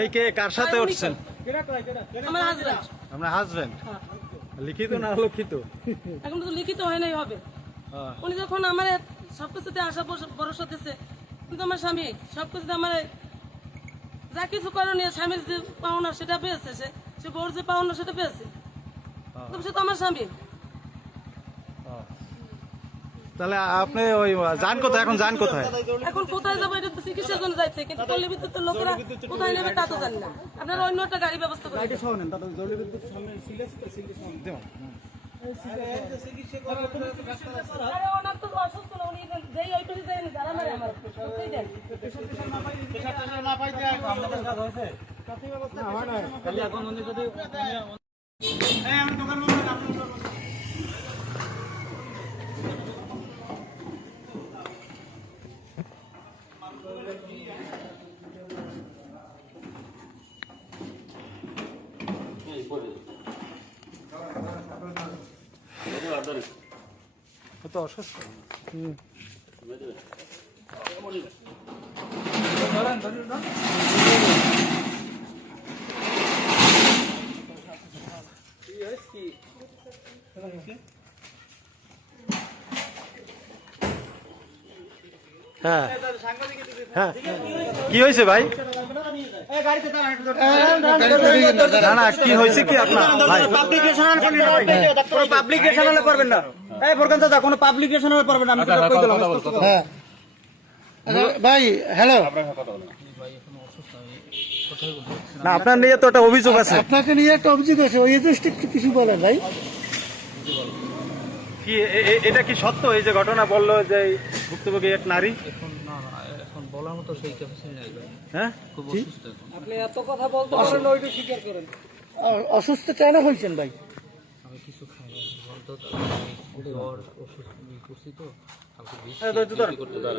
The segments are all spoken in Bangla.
এই কে কার সাথে উঠছেন? আমার হাজবেন্ড। আপনার হাজবেন্ড? লিখিত না অলিখিত? এখন তো লিখিত হয় নাই হবে। উনি যখন আমার সবকিছুতে আশা ভরসা দিচ্ছে, কিন্তু আমার স্বামী সবকিছুতে আমার যা কিছু করণীয়, স্বামীর যে পাওনা সেটা পেয়েছে, সে বউর যে পাওনা সেটা পেয়েছে, সে তো আমার স্বামী। তাহলে আপনি ওই যান কোথায়? এখন যান কোথায়? এখন কোথায় যাবো এটা তো চিকিৎসার জন্য যাচ্ছে, কিন্তু পল্লী বিদ্যুৎ লোকেরা কোথায় নেবে তা তো জানি না। আপনারা অন্য একটা গাড়ি ব্যবস্থা করেন। ওনার তো অসুস্থ না, উনি যেই ওইটুকু যায় যারা মারে আমার তো অসুস্থ। হ্যাঁ হ্যাঁ, কি হয়েছে ভাই? না না, কি হয়েছে কি আপনার ভাই? পাবলিকেশন করবেন না, এই ফোরকান দাদা কোনো পাবলিকেশন করবেন না। আমি তো কই দিলাম। হ্যাঁ ভাই, হ্যালো। না, আপনার নিয়ে তো একটা অভিযোগ আছে। আপনাকে নিয়ে একটা অভিযোগ আছে, ওই এজেন্সি কিছু বলেন ভাই। কি এটা কি সত্য? এই যে ঘটনা বললো যে ভুক্তভোগী এক নারী? এখন না না, এখন বলার মতো সেই ক্যাপাসিটি নাই ভাই। হ্যাঁ, খুব অসুস্থ এখন। আপনি এত কথা বলতে পারেন, ওইটা স্বীকার করেন। অসুস্থ কেন হয়েছেন ভাই? আমি কিছু খাই না বলতো, জ্বর অসুস্থ করছি তো কালকে বেশি করতে পারে।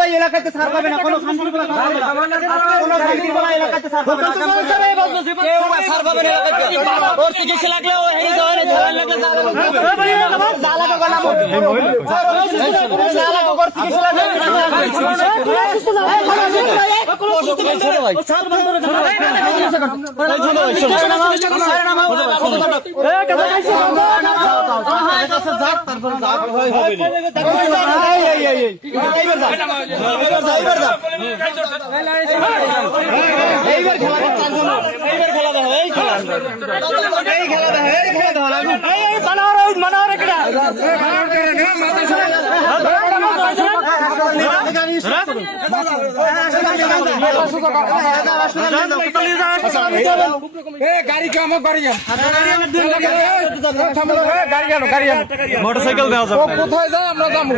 ভাই এলাকাতে ছাড় পাবে না, কোনো শান্তি এলাকাতে ছাড় পাবে না। ওর চিকিৎসা লাগলে ও হেরি যাওয়ার লাগলে মোটরসাইকেল দেওয়া যাবে কোথায় যায় আমরা যাবো,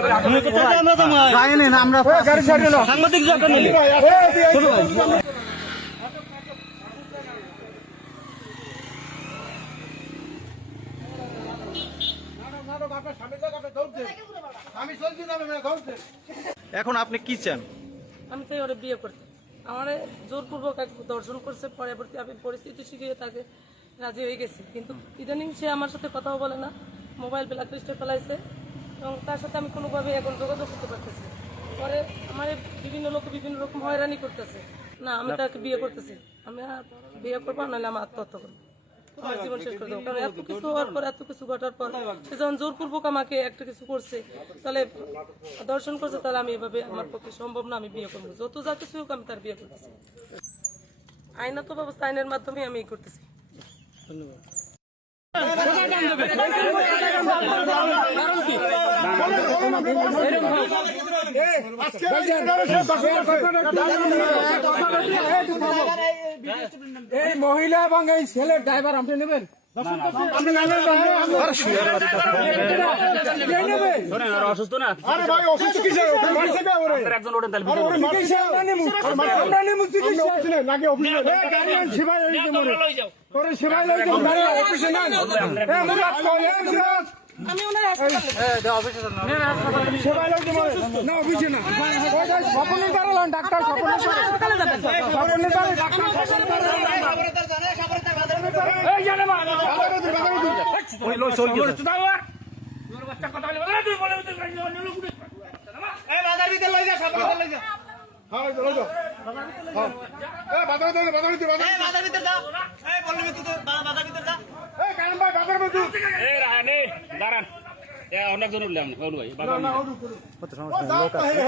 আমরা গাড়ি ছাড়ি না, সাংবাদিক এখন আপনি কি চান? আমি তো ওরা বিয়ে করতে, আমার জোরপূর্বক এক দর্শন করছে, পরবর্তী আমি পরিস্থিতি শিখিয়ে তাকে রাজি হয়ে গেছি, কিন্তু ইদানিং সে আমার সাথে কথাও বলে না, মোবাইল ব্ল্যাক লিস্টে ফেলাইছে, এবং তার সাথে আমি কোনোভাবে এখন যোগাযোগ করতে পারতেছি। পরে আমার বিভিন্ন লোকে বিভিন্ন রকম হয়রানি করতেছে। না, আমি তাকে বিয়ে করতেছি, আমি বিয়ে করবো, নাহলে আমি আত্মহত্যা করবো, আমার জীবন শেষ করে দেবো। কারণ এত কিছু হওয়ার পর, এত কিছু ঘটার পর সে যখন জোরপূর্বক আমাকে একটা কিছু করছে, তাহলে দর্শন করছে, তাহলে আমি এভাবে আমার পক্ষে সম্ভব না, আমি বিয়ে করবো। যত যা কিছু হোক আমি তার বিয়ে করতেছি, আইনত ব্যবস্থা, আইনের মাধ্যমে আমি করতেছি। ধন্যবাদ। এই মহিলা এবং এই ছেলে ড্রাইভার আপনি নেবেন? অসুস্থ না? আরে ভাই অসুস্থ কিসে? একজন ওঠেন তাহলে নাকি অফিসে সেবাই আমি ওনার হাসপাতালে হাসপাতালে যাবেন অনেকজন উঠলাম ভাই কত সমস্যা লোক আছে